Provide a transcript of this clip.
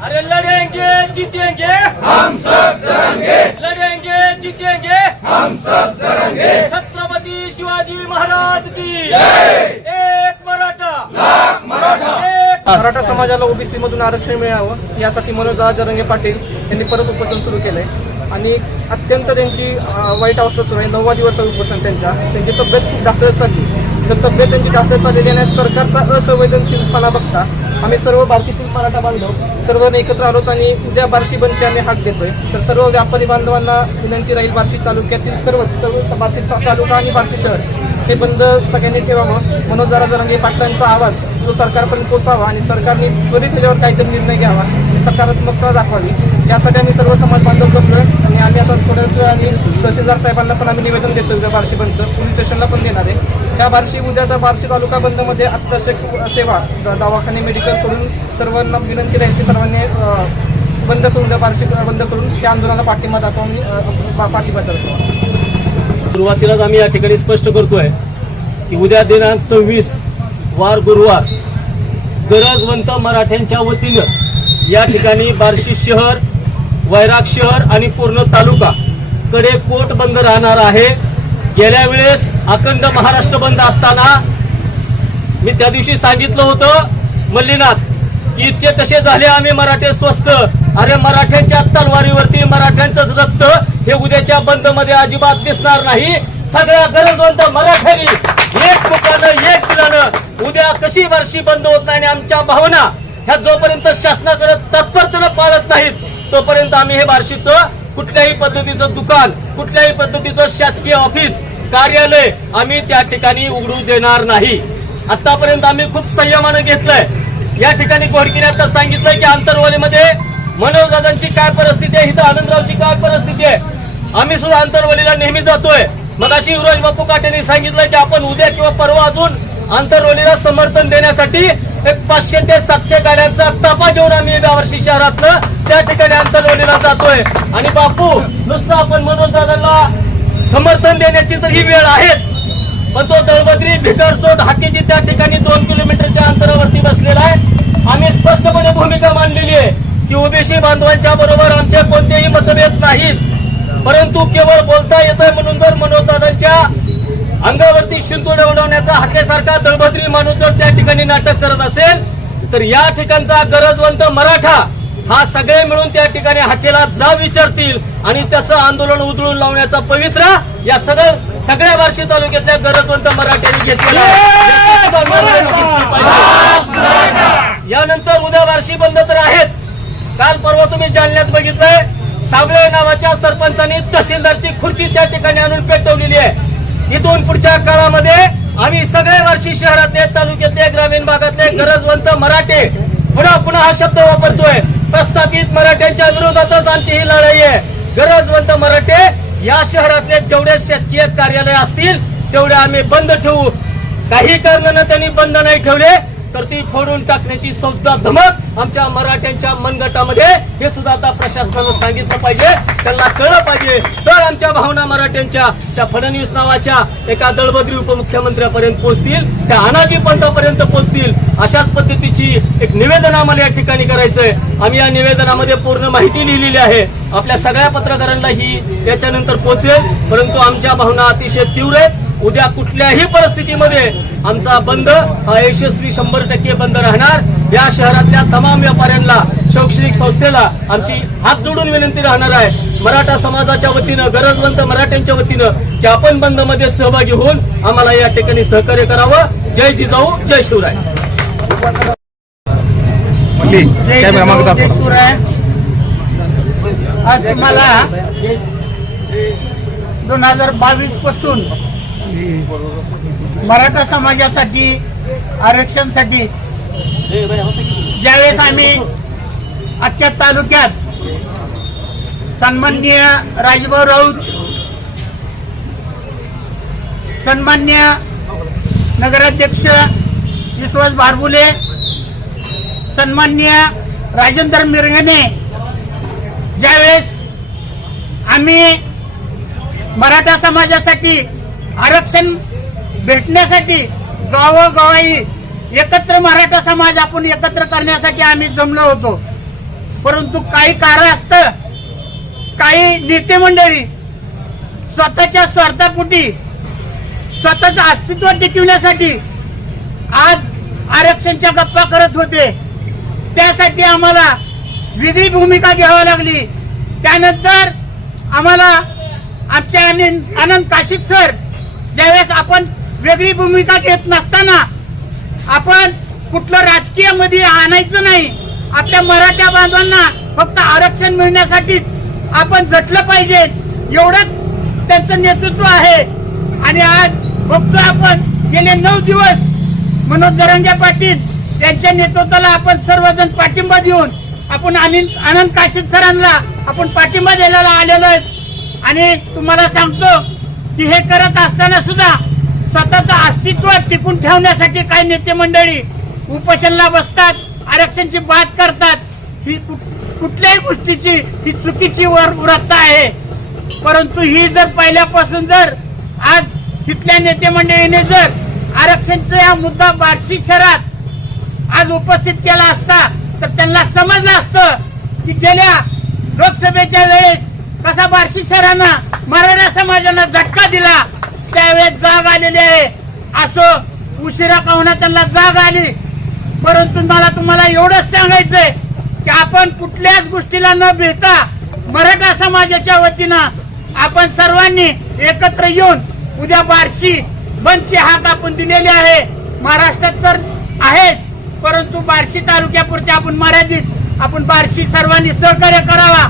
अरे लड़ेंगे जीतेंगे। हम सब करेंगे। लड़ेंगे जीतेंगे। हम सब करेंगे। छत्रपति शिवाजी महाराज की। एक मराठा। मराठा। समाजाला ओबीसी मधून आरक्षण मिळावं यासाठी मनोज जरंगे पाटील यांनी परत उपोषण सुरू केलंय. आणि अत्यंत त्यांची वाईट अवस्था सुरू आहे. नववा दिवस उपोषण त्यांच्या त्यांची तब्येत खूप ढासळत चालली. तर तब्येत त्यांची ढासळत चाललेली आणि सरकारचा असंवेदनशीलपणा बघता आम्ही सर्व बार्शीतील मराठा बांधव सर्वजण एकत्र आलोत आणि उद्या बार्शी बंदची आम्ही हाक देतोय. तर सर्व व्यापारी बांधवांना विनंती राहील बार्शी तालुक्यातील सर्व सर्व बार्शी तालुका आणि बार्शी शहर हे बंद सगळ्यांनी ठेवावं. मनोज जरा जरांगे पाटलांचा आवाज जो सरकारपर्यंत पोचावा आणि सरकारने त्वरित त्याच्यावर काहीतरी निर्णय घ्यावा आणि सकारात्मकता दाखवावी. यासाठी आम्ही सर्व समाज बांधव करतोय आणि आणि तहसीलदार साहेबांना पण आम्ही निवेदन देतो त्या बार्शी बंदचं पोलीस स्टेशनला पण देणार आहे. त्या बार्शी उद्याचा बार्शी तालुका बंदमध्ये अत्यावश्यक सेवा दवाखाने मेडिकल सोडून सर्वांना विनंती राहील सर्वांनी बंद करून द्या बार्शी बंद करून त्या आंदोलनाला पाठिंबा दाखवून पाठिंबा दाखवतो सुरुवातीलाच आम्ही या ठिकाणी स्पष्ट करतोय की उद्या दिनांक सव्वीस वार गुरुवार गरजवंत मराठ्यांच्या वतीनं या ठिकाणी बार्शी शहर वैराग शहर आणि पूर्ण तालुका कडे कोट बंद राहणार आहे. गेल्या वेळेस अखंड महाराष्ट्र बंद असताना मी त्या दिवशी सांगितलं होतं मल्लीनाथ की इतके कसे झाले आम्ही मराठे स्वस्त? अरे मराठ्यांच्या तलवारीवरती मराठ्यांचं रक्त हे उद्याच्या बंदमध्ये अजिबात दिसणार नाही. सगळ्या गरजवंत मराठ्यांनी एक मुखानं एक दिलानं उद्या कशी वर्षी बंद होत नाही आणि आमच्या भावना? ह्या जोपर्यंत शासनाकडे तत्परतेनं पाळत नाहीत तोपर्यंत आम्ही हे वार्षिकचं कुठल्याही पद्धतीचं दुकान कुठल्याही पद्धतीचं शासकीय ऑफिस कार्यालय आम्ही त्या ठिकाणी उघडू देणार नाही. आतापर्यंत आम्ही खूप संयमानं घेतलंय. या ठिकाणी गोडकीने आता सांगितलंय की आंतरवालीमध्ये मनोजदादांची काय परिस्थिती आहे इथं आनंदरावची काय परिस्थिती आहे? आम्ही सुद्धा आंतरवालीला नेहमी जातोय. मग अशी युवराज बापू काटेंनी सांगितलं की आपण उद्या किंवा परवा अजून आंतरवालीला समर्थन देण्यासाठी एक पाचशे ते सातशे गाड्यांचा तपा घेऊन आम्ही यावर्षी शहरातलं त्या ठिकाणी आंतरवालीला जातोय. आणि बापू नुसतं आपण मनोज दादांना समर्थन देण्याची तर ही वेळ आहेच. पण तो दळबद्री भिकरचोट हाकीची त्या ठिकाणी दोन किलोमीटरच्या अंतरावरती बसलेला आहे. आम्ही स्पष्टपणे भूमिका मांडलेली आहे की ओबीसी बांधवांच्या बरोबर आमचे कोणतेही मतभेद नाहीत. परंतु केवळ बोलता येतंय म्हणून जर मनोजदादांच्या अंगावरती शिंतोडे उडवण्याचा हाकेसारखा दळबद्री माणूस जर त्या ठिकाणी नाटक करत असेल तर या ठिकाणचा गरजवंत मराठा हा सगळे मिळून त्या ठिकाणी हाकेला जा विचारतील आणि त्याचं आंदोलन उधळून लावण्याचा पवित्र या सगळं सगळ्या बार्शी तालुक्यातल्या गरजवंत मराठ्यांनी घेतलेला. यानंतर उद्या बार्शी बंद तर आहेच. काल परवा तुम्ही जालन्यात बघितलंय साबळे नावाच्या सरपंचांनी तहसीलदारची खुर्ची त्या ठिकाणी आणून पेटवलेली आहे. इथून पुढच्या काळामध्ये आम्ही सगळे वर्षी शहरातले तालुक्यातले ग्रामीण भागातले गरजवंत मराठे पुन्हा पुन्हा हा शब्द वापरतोय. प्रस्थापित मराठ्यांच्या विरोधातच आमची ही लढाई आहे. गरजवंत मराठे या शहरातले जेवढे शासकीय कार्यालय असतील तेवढे आम्ही बंद ठेवू. काही कारणानं त्यांनी बंद नाही ठेवले. तर ती फोडून टाकण्याची सुद्धा धमक आमच्या मराठ्यांच्या मनगटामध्ये हे सुद्धा आता प्रशासनानं सांगितलं पाहिजे. त्यांना कळलं पाहिजे. तर आमच्या भावना मराठ्यांच्या त्या फडणवीस नावाच्या एका दळबद्री उपमुख्यमंत्र्यापर्यंत पोहोचतील त्या अनाजी पंतापर्यंत पोहोचतील. अशाच पद्धतीची एक निवेदन आम्हाला या ठिकाणी करायचंय. आम्ही या निवेदनामध्ये पूर्ण माहिती लिहिलेली आहे. आपल्या सगळ्या पत्रकारांना ही याच्यानंतर पोहोचेल. परंतु आमच्या भावना अतिशय तीव्र आहेत. उद्या कुठल्याही परिस्थितीमध्ये आमचा बंद हा यशस्वी शंभर टक्के बंद राहणार. या शहरातल्या तमाम व्यापाऱ्यांना शैक्षणिक संस्थेला आमची हात जोडून विनंती राहणार आहे. मराठा समाजाच्या वतीनं गरजवंत मराठ्यांच्या वतीनं की आपण बंदमध्ये सहभागी होऊन आम्हाला या ठिकाणी सहकार्य करावं. जय जिजाऊ जय शिवराय. जय जिजाऊ, जय शिवराय. आज तुम्हाला दोन हजार बावीसपासून मराठा समाजासाठी आरक्षणसाठी ज्यावेळेस आम्ही अख्ख्या तालुक्यात सन्माननीय राजभाऊ राऊत सन्मान्य नगराध्यक्ष विश्वास बारबुले सन्मान्य राजेंद्र मिरगणे ज्यावेळेस आम्ही मराठा समाजासाठी आरक्षण भेटण्यासाठी गावोगावी एकत्र मराठा समाज आपण एकत्र करण्यासाठी आम्ही जमलो होतो. परंतु काही कारण असतं काही नेते मंडळी स्वतःच्या स्वार्थापुटी स्वतःचं अस्तित्व टिकवण्यासाठी आज आरक्षणच्या गप्पा करत होते. त्यासाठी आम्हाला वेगळी भूमिका घ्यावी लागली. त्यानंतर आम्हाला आमचे आनंद आनंद काशीत सर ज्यावेळेस आपण वेगळी भूमिका घेत नसताना आपण कुठलं राजकीयमध्ये आणायचं नाही आपल्या मराठा बांधवांना फक्त आरक्षण मिळण्यासाठीच आपण झटलं पाहिजे एवढंच त्यांचं नेतृत्व आहे. आणि आज बघतो आपण गेले नऊ दिवस मनोज जरंगे पाटील यांच्या नेतृत्वाला आपण सर्वजण पाठिंबा देऊन आपण आनंद आनंद काशीद सरांना आपण पाठिंबा द्यायला आलेलो आहेत. आणि तुम्हाला सांगतो की हे करत असताना सुद्धा स्वतःचं अस्तित्व टिकून ठेवण्यासाठी काही नेते मंडळी उपोषणला बसतात आरक्षणची बात करतात. ही कुठ- कुठल्याही गोष्टीची ही चुकीची वर वृत्त आहे. परंतु ही जर पहिल्यापासून जर आज तिथल्या नेते मंडळीने जर आरक्षणचा हा मुद्दा बार्शी शहरात आज उपस्थित केला असता तर त्यांना समजलं असतं की गेल्या लोकसभेच्या वेळेस कसा बार्शी शहरानं मराठा समाजानं झटका दिला त्यावेळेस जाग आलेली आहे. असो उशिरा पाहुणा त्यांना जाग आली. परंतु मला तुम्हाला एवढंच सांगायचंय की आपण कुठल्याच गोष्टीला न भिडता मराठा समाजाच्या वतीनं आपण सर्वांनी एकत्र येऊन उद्या बार्शी बंदची हात आपण दिलेली आहे. महाराष्ट्रात तर आहेच परंतु बार्शी तालुक्यापुरते आपण मर्यादित आपण बार्शी सर्वांनी सहकार्य करावा.